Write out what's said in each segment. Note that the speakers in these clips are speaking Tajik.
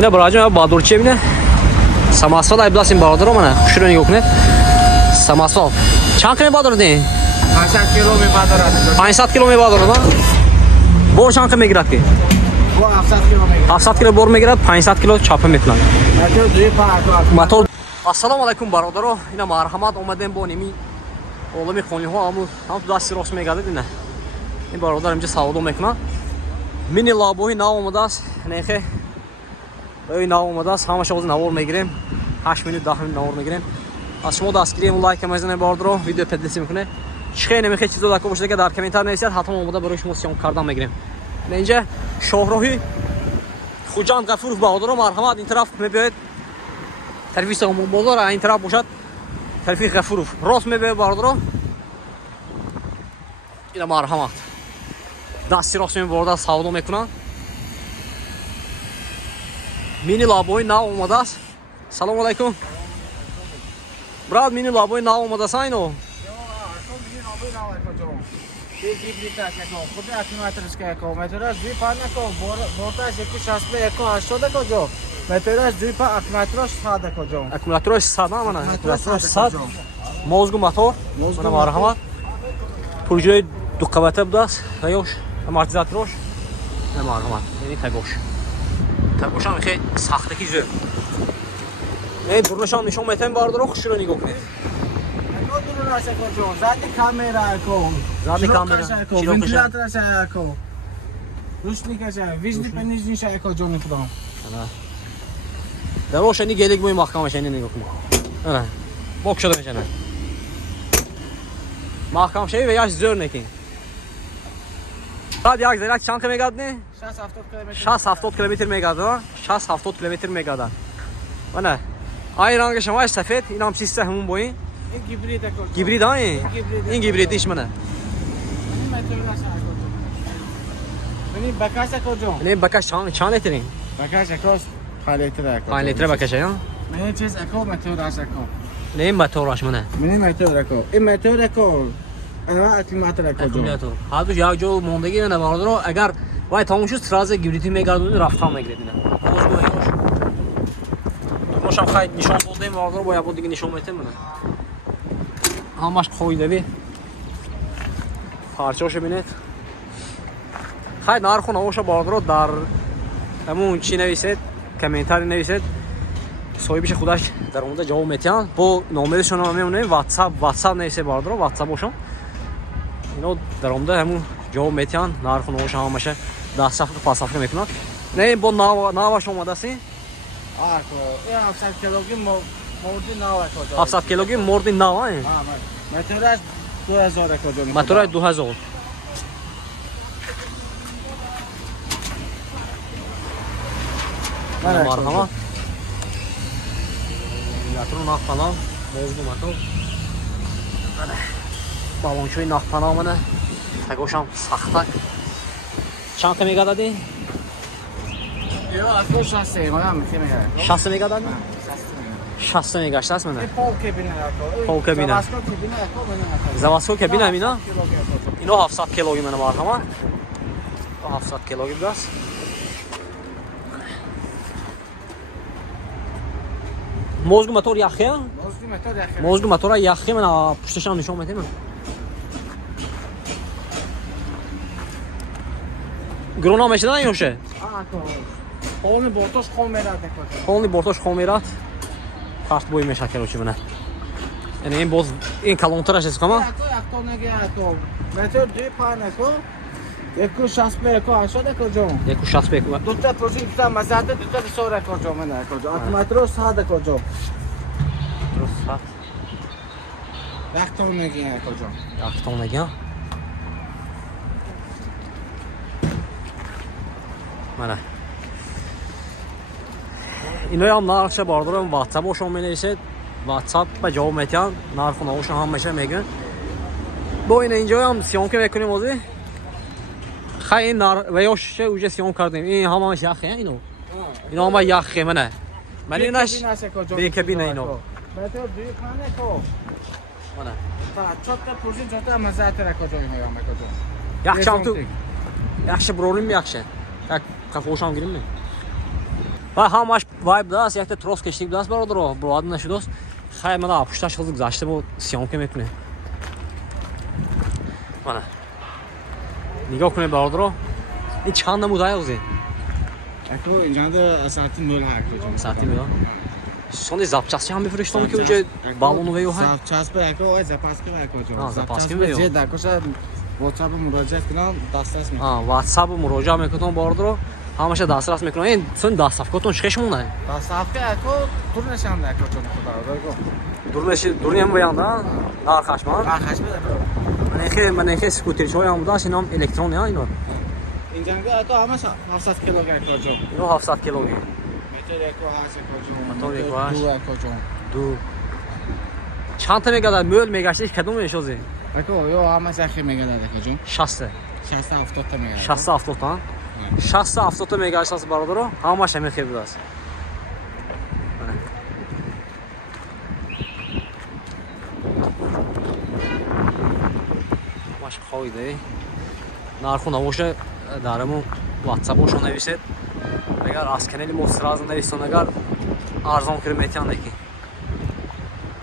اینا براجم بادورچه بینه سماسال ایبلاس این بادر رو منه خوشی رو نگاه کنید سماسال چند کمی بادر دین 500 کیلو می بادر 500 کیلو می بادر نه بور چند کمی میگیرد که بو 700 کیلو میگیرد 700 کیلو بور میگیرد 500 کیلو چاپه میکنن متو دوی پا متو السلام علیکم برادرو اینا مرحمت اومدیم با نمی اولمی خونی ها هم تو دستی راست میگرده اینه این برادر اینجا سودا میکنه مینی لابوی ناو اومده است نخه این ناو اومده است همش از نوار میگیریم 8 minut 10 minut نوار میگیریم از شما دستگیری لایک میزنید برادرو ویدیو پدلیسی میکنه چخه نمیخواد چیزا داکو باشه که در کامنتار نویسید حتما اومده برای شما سیام کردن میگیریم اینجا شاهراهی خوجان غفور برادرو مرحمت این طرف میبید طرفی سامان بازار این طرف باشد طرفی غفور راست میبید برادرو اینا مرحمت دستی راست میبرده سودا میکنن مینی لابوی ناو اومده است سلام علیکم براد مینی لابوی ناو اومده است اینو خود اکیماترش که اکو مترش دوی پا نکو بورتاش یکی 60 اکو 80 کجا مترش دوی پا اکیماترش 100 کجا اکیماترش 100 نه منه اکیماترش 100 موزگو موتور من مرحمت پروژه دو قوته بوده است تایوش امورتیزاتورش من مرحمت یعنی تگوش هم خیلی سخته کی زور این برنش هم نشون میتیم باردارو خوش رو نگاه کنید زادی کامera اکو زادی کامera ونتیلاتورش اکو روشنیکش ویژنی پنیجنیش اکو جون خودم دروش نی گلیک می محکمش نی نگاه کنید نه باک شده میشه نه محکم شوی و یاش زور نکین بعد یک زیرک چند میگاد نه 60-70 کیلومتر میگاده 60-70 کیلومتر میگاده و نه این رنگ شما سفید این هم سیسته همون با این گیبرید ها این گیبریدیش منه ببین بکاش کجا نه بکاش چند لیترین بکاش اکوس 5 لیتر اکو 5 لیتر بکاشه ها من چیز اکو متوراش اکو نه این موتورش منه من متور اکو این متور اکو انا اکیماتر اکو هادوش یک جو موندگی نه باردارو اگر وای تموم شد سراز گیبریدی میگردونی رفتم میگیرید نه موزگو میگوش ماشم خیلی نشان بودیم باردارو با یابو دیگه نشان میتیم نه همش خویدوی پارچه‌شو ببینید خیلی نرخ نوش باردارو در همون چی نویسید کامنتاری نویسید صاحبش خودش در اونجا جواب میتین با نامرشون هم میمونه واتساپ نویسید باردارو واتساپشون اینو در اونجا همون جواب میتین نرخ نوش همش دست صفر پاسخ میکنن نه با ناواش اومده سی این 700 کیلوگی موردی ناو کجا 700 کیلوگی موردی ناو ها مترش 2000 کجا موتور 2000 مرحبا لاترو ناخ پناه موضوع موتور بالونچوی ناخ پناه منه تگوشم سخته چند که میگه دادی؟ یا اصلا 60 میگم میگه 60 میگه دادی؟ 60 میگه 60 منه پاو کابینه پاو کابینه زواسکو کابینه اینا اینو 700 کیلوگی منه مرحبا 700 کیلوگی بس موزگو موتور یخه موزگو موتور یخه من پشتش هم نشون میدم گرونا میشه نه یوشه خون بورتوش خون میراد خونی بورتوش خون میراد کارت بوی میشه کلوچی منه یعنی این باز این کلانترش است کما تو نگه تو متر دوی پانکو یکو 60 اکو 80 کجا یکو 60 اکو دو تا پروژه تا مزاد دو تا 100 کجا من کجا اکیماتر 100 کجا درست یک تا نگه کجا یک تا نگه منه اینو هم نرخش باردارم واتساپ شما مینویسید واتساپ به جواب میتین نرخ نوش هم میشه میگن با این اینجا هم سیام که میکنیم بازی خیلی نرخ و یاش اوج سیام کردیم این همش یخه اینو اینا هم یخه منه من اینش به کابینه اینو متر دوی پانکو منه تا چوتا پروژه جوتا مزاد را کجا میگم کجا یک چم تو یخش برولیم یخشه یک کفوش هم گیریم و همش وایب داست یک تا تروس کشیده داست برادر رو براد نشداست خیلی من پشتش خیلی گذشته بود سیام که میکنه من نگاه کنه برادر رو این چند نمود های اوزی اکو اینجا ده ساعتی 0 کجا ساعتی میاد سونی زاپچاسی هم میفرستم که اونجا بالون ویو های زاپچاس به اکو ای زپاسکی کجا زپاسکی ویو چه دکوش واتساپ مراجعه کنم دسترس میکنم واتساپ مراجعه میکنم برادر رو همش دسترس میکنم این سون دستافکاتون چش مونه دستافکه اکو دور نشان ده اکو چون خدا دور هم بیان دا در خشمان من نخی سکوتر شوی هم داشت اینم الکترونی ها اینا اینجا اکو همش 700 کیلو کجا اینو 700 کیلوگی متر اکو هاش کجا متر اکو هاش. دو کجا دو چند تا میگه مول میگشتش کدوم میشوزی اکو یو همش اخی میگه ده کجا 60 70 تا میگه 60 70 تا 60 70 تا میگشتاس برادر رو همش همین خیلی است ماش خویده نرخو نموشه درمون واتساپشو نویسید اگر از کانال ما سراز نویسن اگر ارزان کرمیتیان نکی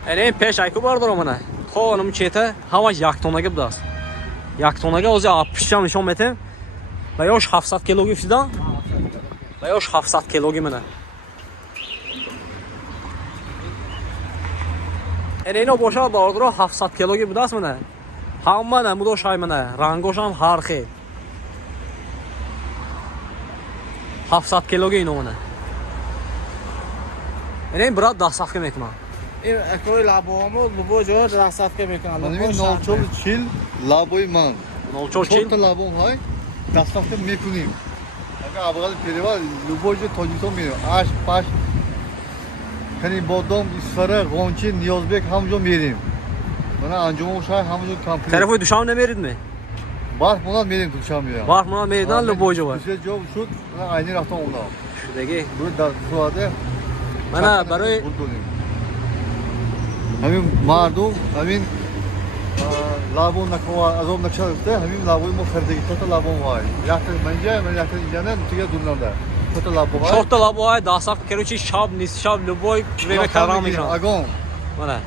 این پیش ایکو بردارم منه خانم چیته همش یک تونگی بداست یک تونگی اوزی 60 نشون میته و یاش 700 کیلوگی فیدا و یاش 700 کیلوگی منه اینو باشه باردارو 700 کیلوگی بداست منه همه نمودو شای منه رنگوش هم هر خیلی 700 کیلوگی اینو منه این برات دستافکه میکنم این اکوی لابوامو لبو جو دستافکه میکنم من نالچول چیل لابوی من نالچول چون چیل تا لابون های دستافکه میکنیم اگر ابغال پیروال لبو جو تاجیکستان میریم آش پاش کنی بادام اسفره قونچی نیازبک همونجا میریم من انجام شای همونجا کامپلیت طرفوی دوشام نمیرید می بار مونات میریم تو شام میریم بار مونات میریدن لبوجو var دوسه جو شد من aynı رفتم اونا شدگی بود در سواده من برای همین مردم همین لابون نکوا از اون نکشیده همین لابوی ما خریدگی تو لابون وای یاخت منجا من یاخت اینجا نه تو دوننده تو لابو وای چهار تا لبوهای دستافکه کروچی شاب نیست شاب لبوی به کرام میگیرن اگون من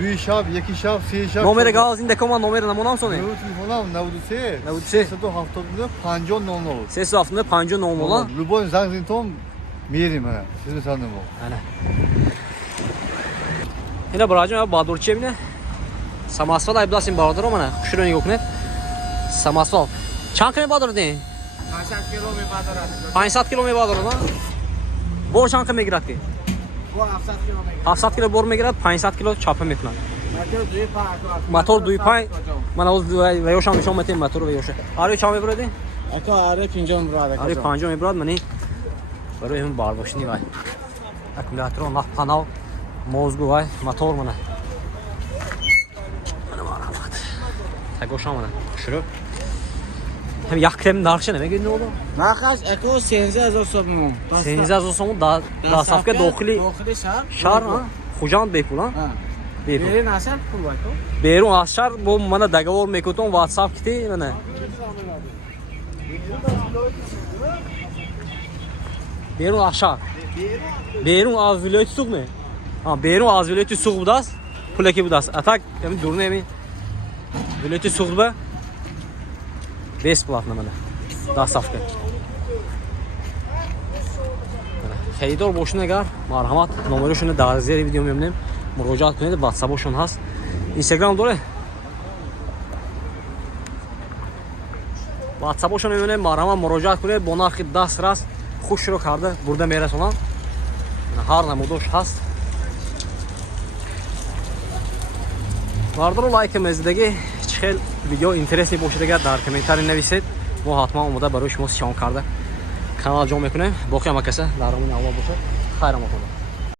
دوی شاب یکی شاب سی شاب نمره گاز این دکو من نمره نمونام سونی نمره تلفنم 93 93 379 3 5 9 olan لبون زنگ زنتم میریم من siz sandım o ana اینا براجم بادورچی بینه سماسفال ایبداسین برادر منه خوشرو نگاه کنید سماسفال چند کمی بادر دین 500 کیلو میبادرد 500 کیلو میبادر نه بور چند کمی میگیرد که bu 700 kilo میگیره 700 کیلو بور میگیرد 500 کیلو چاپه میکنن موتور دوی پا موتور دوی پای من از ویوشام نشون میتیم موتور ویوشه آره چند میبردی اکو آره 5 میبرد آره 5 میبرد منی برای همین بار باشنی وای اکومولاتور اون پانال موزگو وای موتور منه منه مرحمت تگوشام منه شروع هم یک کرم نارخشه نمیگی نه oldu نخش اکو 13000 سوم 13000 so'm دستافکه داخلی شهر ها خوجاند بپول ها بیرون اصلا پول اکو بیرون از شهر با من دگور میکنم واتساپ کتی منه بیرون از شهر بیرون از ولایت سوق می بیرون از ولایت سوق بوداست پول کی بوداست اتاک همین دور نمی ولایت سوق به بسپلاتنا منه دستافکه خریدار باشین اگر مرحمت نمرهشون در زیر ویدیو میبینیم مراجعه کنید واتساپشون هست اینستاگرام داره واتساپشون میبینیم مرحمت مراجعه کنید با نرخ دست راست خوش رو کرده برده میرسونن هر نمودش هست مردم لایک مزدگی چه ویدیو اینترسی باشه اگر در کامنتاری نویسید ما حتما اومده برای شما سیان کرده کانال جا میکنیم باقی هم کسی در همون اول باشه خیرم کنم